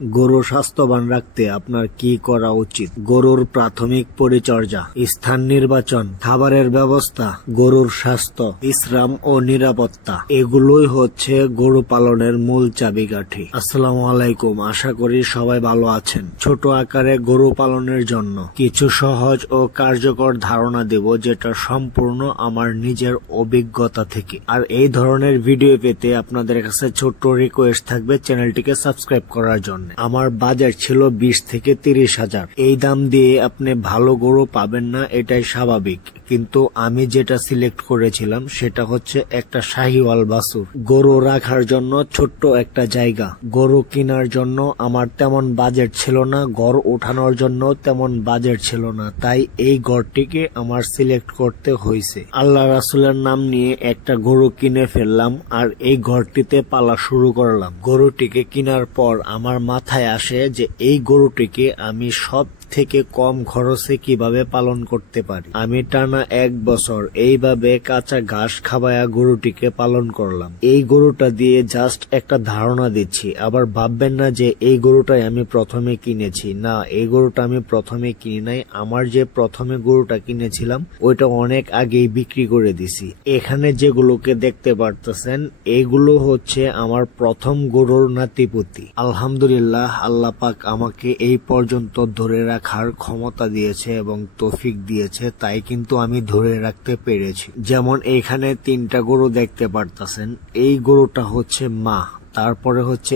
গরু স্বাস্থ্যবান রাখতে আপনার কি করা উচিত? গরুর প্রাথমিক পরিচর্যা, স্থান নির্বাচন, খাবারের ব্যবস্থা, গরুর স্বাস্থ্য, বিশ্রাম ও নিরাপত্তা এগুলোই হচ্ছে গরু পালনের মূল চাবিকাঠি। আসসালামু আলাইকুম, আশা করি সবাই ভালো আছেন। ছোট আকারে গরু পালনের জন্য কিছু সহজ ও কার্যকর ধারণা দেব, যেটা সম্পূর্ণ আমার নিজের অভিজ্ঞতা থেকে। আর এই ধরনের ভিডিও পেতে আপনাদের কাছে ছোট্ট রিকোয়েস্ট থাকবে চ্যানেলটিকে সাবস্ক্রাইব করার জন্য। আমার বাজেট ছিল 20 থেকে 30 হাজার। এই দাম দিয়ে আপনি ভালো গরু পাবেন না, এটাই স্বাভাবিক। কিন্তু আমি যেটা সিলেক্ট করেছিলাম সেটা হচ্ছে একটা শাহিওয়াল বাছুর। গরু রাখার জন্য ছোট্ট একটা জায়গা, গরু কেনার জন্য আমার তেমন বাজেট ছিল না, ঘর ওঠানোর জন্য তেমন বাজেট ছিল না, তাই এই ঘরটিকে আমার সিলেক্ট করতে হয়েছে। আল্লাহ রাসূলের নাম নিয়ে একটা গরু কিনে ফেললাম আর এই ঘরটিতে পালা শুরু করলাম। গরুটিকে কেনার পর আমার মাথায় আসে যে এই গরুটিকে আমি সব থেকে কম খরচে কিভাবে পালন করতে পারি। আমি টানা 1 বছর এইভাবে কাঁচা ঘাস খাওয়ায়া গরুটিকে পালন করলাম। এই গরুটা দিয়ে জাস্ট একটা ধারণা দিচ্ছি, আবার ভাববেন না যে এই গরুটাই আমি প্রথমে কিনেছি। না, এই গরুটা আমি প্রথমে কিনি নাই। আমার যে প্রথমে গরুটা কিনেছিলাম ওইটা অনেক আগেই বিক্রি করে দিছি। এখানে যেগুলোকে দেখতে পারতেছেন এইগুলো হচ্ছে আমার প্রথম গরুর নাতিপুতি। আলহামদুলিল্লাহ, আল্লাহ পাক আমাকে এই পর্যন্ত ধরে রাখার ক্ষমতা দিয়েছে এবং তৌফিক দিয়েছে, তাই কিন্তু আমি ধরে রাখতে পেরেছি। যেমন এইখানে 3টা গরু দেখতে পারতেছেন। এই গরুটা হচ্ছে মা, তারপরে হচ্ছে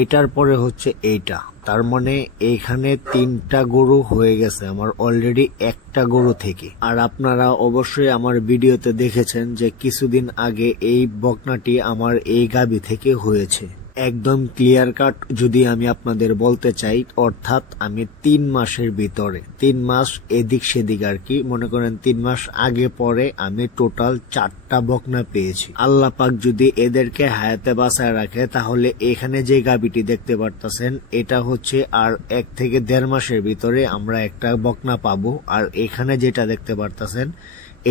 এটার পরে হচ্ছে এইটা। তার মানে এইখানে 3টা গরু হয়ে গেছে আমার অলরেডি একটা গরু থেকে। আর আপনারা অবশ্যই আমার ভিডিওতে দেখেছেন যে কিছুদিন আগে এই বকনাটি আমার এই গাভী থেকে হয়েছে। একদম ক্লিয়ার কাট যদি আমি আপনাদের বলতে চাই, অর্থাৎ আমি 3 মাসের ভিতরে, 3 মাস এদিক সেদিক আর কি, মনে করেন 3 মাস আগে পরে আমি টোটাল 4টা বকনা পেয়েছি। আল্লাহ পাক যদি এদেরকে হায়াতে বাঁচায় রাখে তাহলে এখানে যে গাভীটি দেখতে পারতেছেন এটা হচ্ছে আর 1 থেকে 1.5 মাসের ভিতরে আমরা একটা বকনা পাবো। আর এখানে যেটা দেখতে পারতেছেন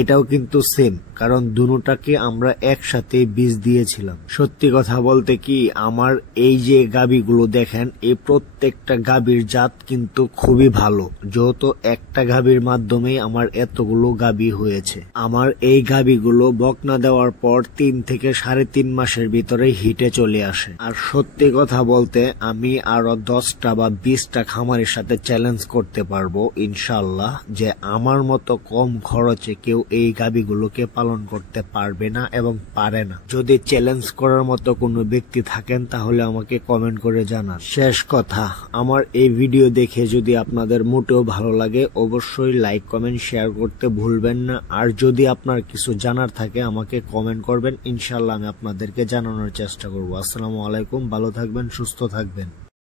এটাও কিন্তু সেম, কারণ দুটোটাকে আমরা একসাথে বীজ দিয়েছিলাম। সত্যি কথা বলতে কি, আমার এই যে গাভীগুলো দেখেন, এই প্রত্যেকটা গাভীর জাত কিন্তু খুবই ভালো, যেহেতু একটা গাভীর মাধ্যমে আমার এতগুলো গাভী হয়েছে। আমার এই গাভীগুলো বকনা দেওয়ার পর 3 থেকে 3.5 মাসের ভিতরে হিটে চলে আসে। আর সত্যি কথা বলতে আমি আরো 10টা বা 20টা খামারের সাথে চ্যালেঞ্জ করতে পারবো ইনশাআল্লাহ যে আমার মতো কম খরচে কেউ এই গাভীগুলোকে পালন করতে পারবে না এবং পারে না। যদি চ্যালেঞ্জ করার মতো কোনো ব্যক্তি থাকেন তাহলে আমাকে কমেন্ট করে জানান। শেষ কথা, আমার এই ভিডিও দেখে যদি আপনাদের মোটেও ভালো লাগে অবশ্যই লাইক কমেন্ট শেয়ার করতে ভুলবেন না। আর যদি আপনার কিছু জানার থাকে আমাকে কমেন্ট করবেন, ইনশাআল্লাহ আমি আপনাদেরকে জানানোর চেষ্টা করব। আসসালামু আলাইকুম, ভালো থাকবেন, সুস্থ থাকবেন।